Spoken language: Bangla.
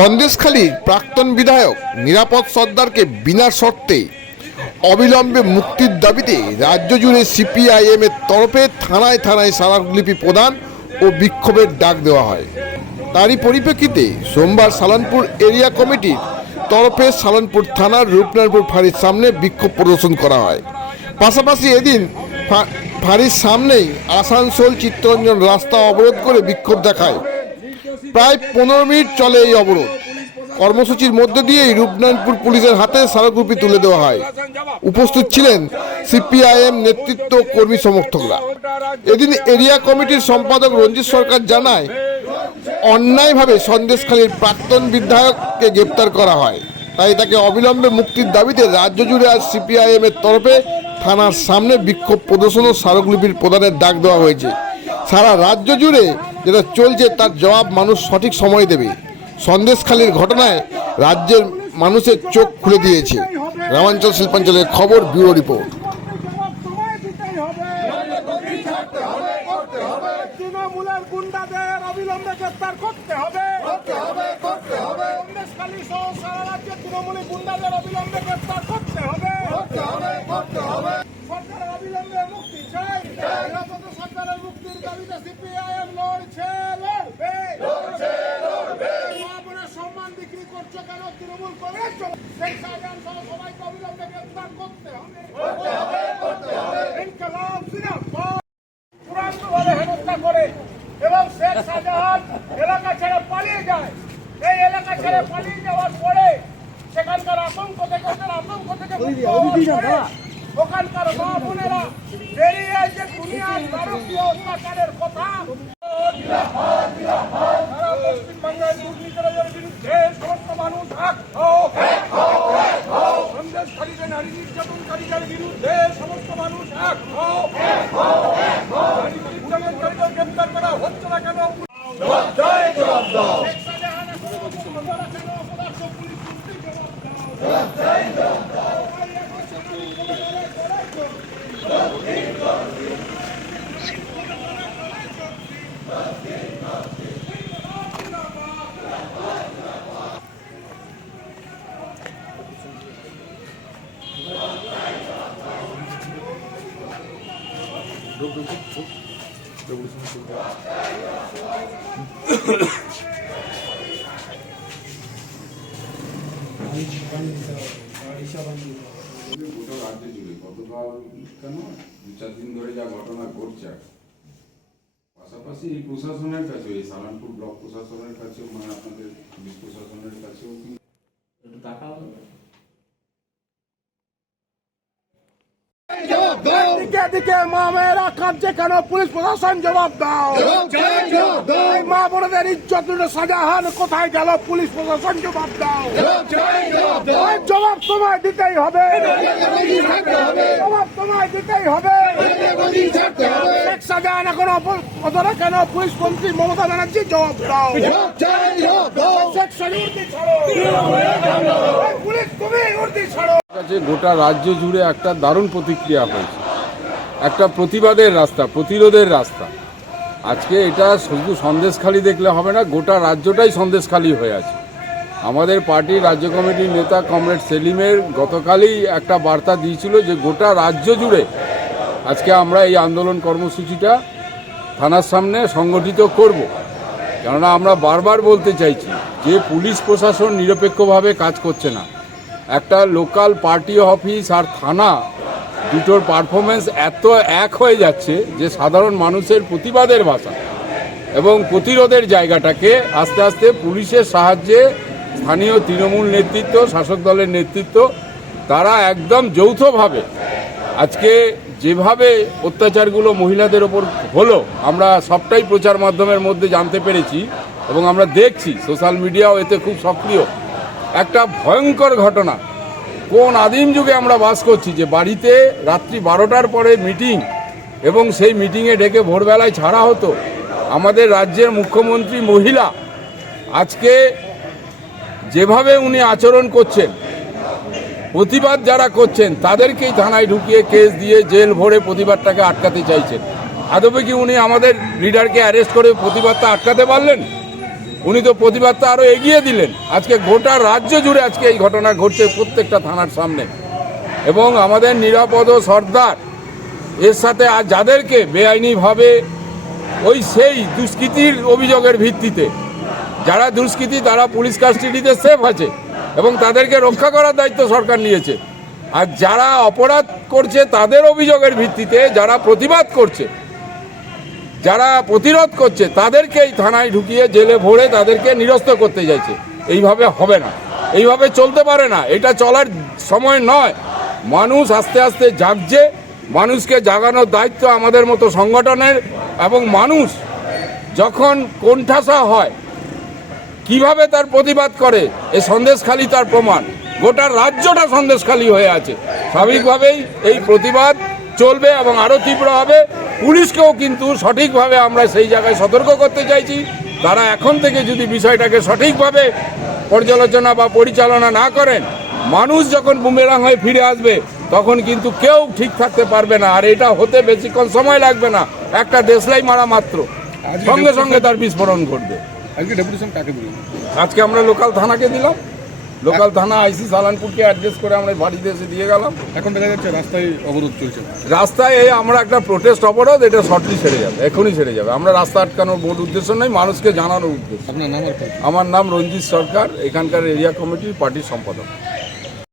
সন্দেশখালীর প্রাক্তন বিধায়ক নিরাপদ সর্দারকে বিনা শর্তে অবিলম্বে মুক্তির দাবিতে রাজ্য জুড়ে সিপিআইএম এর তরফে থানায় থানায় স্মারকলিপি প্রদান ও বিক্ষোভের ডাক দেওয়া হয়। তারই পরিপ্রেক্ষিতে সোমবার সালানপুর এরিয়া কমিটির তরফে সালানপুর থানার রূপনারায়ণপুর ফাঁড়ির সামনে বিক্ষোভ প্রদর্শন করা হয়। পাশাপাশি এদিন ফাঁড়ির সামনেই আসানসোল চিত্তরঞ্জন রাস্তা অবরোধ করে বিক্ষোভ দেখায়। প্রায় 15 মিনিট চলে এই অবরোধ। কর্মসূচির মধ্য দিয়েই রূপনারায়ণপুর পুলিশের হাতে স্মারকলিপি তুলে দেওয়া হয়। উপস্থিত ছিলেন সিপিআইএম নেতৃত্ব, কর্মী সমর্থকরা। এদিন এরিয়া কমিটির সম্পাদক রঞ্জিত সরকার জানায়, অন্যায়ভাবে সন্দেশখালীর প্রাক্তন বিধায়ককে গ্রেপ্তার করা হয়, তাই তাকে অবিলম্বে মুক্তির দাবিতে রাজ্য জুড়ে আজ সিপিআইএম এর তরফে থানার সামনে বিক্ষোভ প্রদর্শন ও স্মারকলিপির প্রদানের ডাক দেওয়া হয়েছে। সারা রাজ্য জুড়ে যেটা চলছে তার জবাব মানুষ সঠিক সময় দেবে। সন্দেশখালীর ঘটনায় রাজ্যের মানুষের চোখ খুলে দিয়েছে। গ্রামাঞ্চল শিল্পাঞ্চলের খবর, ব্যুরো রিপোর্ট। তৃণমূলের গুন্ডাদের অবিলম্বে গ্রেপ্তার করতে হবে। সন্দেশখালী সহ সারা রাজ্যে তৃণমূলী গুন্ডাদের অবিলম্বে গ্রেপ্তার করতে হবে। সরকারের অবিলম্বে মুক্তি চাই। নিরাপদ সরকারের মুক্তির দাবিতে সিপিআইএম লড়ছে, লড়বে। মহাপুরের সম্মান বিক্রি করছো কেন তৃণমূল কংগ্রেস? শেখ শাহজাহান সহ সবাইকে অবিলম্বে গ্রেপ্তার করতে হবে। ইনকলাব জিন্দাবাদ। চূড়ান্তভাবে হেনস্থা করে এবং শেখ শাহজাহান এলাকা ছেড়ে পালিয়ে যায়। এই এলাকা ছেড়ে পালিয়ে যাওয়ার পরে সেখানকার আতঙ্ক থেকে ওখানকার মা বোনেরা বেরিয়ে যে দুনিয়ার ভারতীয় অত্যাচারের কথা, সারা পশ্চিমবঙ্গের দুর্নীতির বিরুদ্ধে সমস্ত মানুষ সন্দেশখালীতে নারী নির্যাতনকারীদের বিরুদ্ধে সমস্ত মানুষ গ্রেপ্তার করা হচ্ছে না কেন? গোটা রাজ্য জুড়ে গতকাল কেন 2-4 দিন ধরে যা ঘটনা ঘটছে, পাশাপাশি এই প্রশাসনের কাছেও, এই সালানপুর ব্লক প্রশাসনের কাছেও, মানে আপনাদের পুলিশ প্রশাসনের কাছেও একটু তাকাও। দিকে দিকে মা মেয়েরা কাঁদছে কেন? পুলিশ প্রশাসন জবাব দাও। মা বোনদের ইজ্জত লুটে শাহজাহান কোথায় গেল? পুলিশ প্রশাসন জবাব দাও। জবাব তোমায় দিতেই হবে। জবাব তোমায় দিতেই হবে। শেখ শাহজাহান এখন অপরাধ কেন? পুলিশ মন্ত্রী মমতা ব্যানার্জি জবাব দাও। শেখ শাহজাহানকে ছাড়ো। পুলিশ তুমি উর্দি ছাড়ো। গোটা রাজ্য জুড়ে একটা দারুণ প্রতিক্রিয়া হয়েছে, একটা প্রতিবাদের রাস্তা, প্রতিরোধের রাস্তা। আজকে এটা শুধু সন্দেশখালী দেখলে হবে না, গোটা রাজ্যটাই সন্দেশখালী হয়ে আছে। আমাদের পার্টির রাজ্য কমিটির নেতা কমরেড সেলিমের গতকালই একটা বার্তা দিয়েছিল যে গোটা রাজ্য জুড়ে আজকে আমরা এই আন্দোলন কর্মসূচিটা থানার সামনে সংগঠিত করব। কেননা আমরা বারবার বলতে চাইছি যে পুলিশ প্রশাসন নিরপেক্ষভাবে কাজ করছে না। একটা লোকাল পার্টি অফিস আর থানা দুটোর পারফরমেন্স এত এক হয়ে যাচ্ছে যে সাধারণ মানুষের প্রতিবাদের ভাষা এবং প্রতিরোধের জায়গাটাকে আস্তে আস্তে পুলিশের সাহায্যে স্থানীয় তৃণমূল নেতৃত্ব, শাসক দলের নেতৃত্ব, তারা একদম যৌথভাবে আজকে যেভাবে অত্যাচারগুলো মহিলাদের ওপর হলো আমরা সবটাই প্রচার মাধ্যমের মধ্যে জানতে পেরেছি এবং আমরা দেখছি, সোশ্যাল মিডিয়াও এতে খুব সক্রিয়। একটা ভয়ঙ্কর ঘটনা। কোন আদিম যুগে আমরা বাস করছি যে বাড়িতে রাত্রি 12টার পরে মিটিং এবং সেই মিটিংয়ে ডেকে ভোরবেলায় ছাড়া হতো। আমাদের রাজ্যের মুখ্যমন্ত্রী মহিলা আজকে যেভাবে উনি আচরণ করছেন, প্রতিবাদ যারা করছেন তাদেরকেই থানায় ঢুকিয়ে কেস দিয়ে জেল ভরে প্রতিবাদটাকে আটকাতে চাইছেন। আদবে কি উনি আমাদের লিডারকে অ্যারেস্ট করে প্রতিবাদটা আটকাতে পারলেন? উনি তো প্রতিবাদটা আরও এগিয়ে দিলেন। আজকে গোটা রাজ্য জুড়ে আজকে এই ঘটনা ঘটছে প্রত্যেকটা থানার সামনে। এবং আমাদের নিরাপদ সর্দার এর সাথে আর যাদেরকে বেআইনিভাবে সেই দুষ্কৃতির অভিযোগের ভিত্তিতে যারা দুষ্কৃতী তারা পুলিশ কাস্টডিতে সেফ আছে এবং তাদেরকে রক্ষা করার দায়িত্ব সরকার নিয়েছে। আর যারা অপরাধ করছে তাদের অভিযোগের ভিত্তিতে যারা প্রতিবাদ করছে, যারা প্রতিরোধ করছে, তাদেরকেই থানায় ঢুকিয়ে জেলে ভরে তাদেরকে নিরস্ত করতে চাইছে। এইভাবে হবে না, এইভাবে চলতে পারে না, এটা চলার সময় নয়। মানুষ আস্তে আস্তে জাগছে, মানুষকে জাগানোর দায়িত্ব আমাদের মতো সংগঠনের। এবং মানুষ যখন কোণঠাসা হয় কিভাবে তার প্রতিবাদ করে, এই সন্দেশখালী তার প্রমাণ। গোটা রাজ্যটা সন্দেশখালী হয়ে আছে। স্বাভাবিকভাবেই এই প্রতিবাদ চলবে এবং আরও তীব্র হবে। পুলিশকেও কিন্তু সঠিকভাবে আমরা সেই জায়গায় সতর্ক করতে চাইছি। তারা এখন থেকে যদি বিষয়টাকে সঠিকভাবে পর্যালোচনা বা পরিচালনা না করেন, মানুষ যখন বুমেরাং হয়ে ফিরে আসবে তখন কিন্তু কেউ ঠিক থাকতে পারবে না। আর এটা হতে বেশিক্ষণ সময় লাগবে না, একটা দেশলাই মারা মাত্র সঙ্গে সঙ্গে তার বিস্ফোরণ ঘটবে। আজকে আমরা লোকাল থানাকে দিলাম, লোকাল থানা আইসি সালানপুরকে অ্যাড্রেস করে আমরা বাড়িতে এসে দিয়ে গেলাম। এখন দেখা যাচ্ছে রাস্তায় অবরোধ চলছে। রাস্তায় এই আমরা একটা প্রোটেস্ট অবরোধ, এটা শর্টলি ছেড়ে যাবে, এখনই ছেড়ে যাবে। আমরা রাস্তা আটকানোর বোর্ড উদ্দেশ্য নয়, মানুষকে জানানোর উদ্দেশ্য। আপনার নাম আর পরিচয়? আমার নাম রঞ্জিত সরকার, এখানকার এরিয়া কমিটির পার্টির সম্পাদক।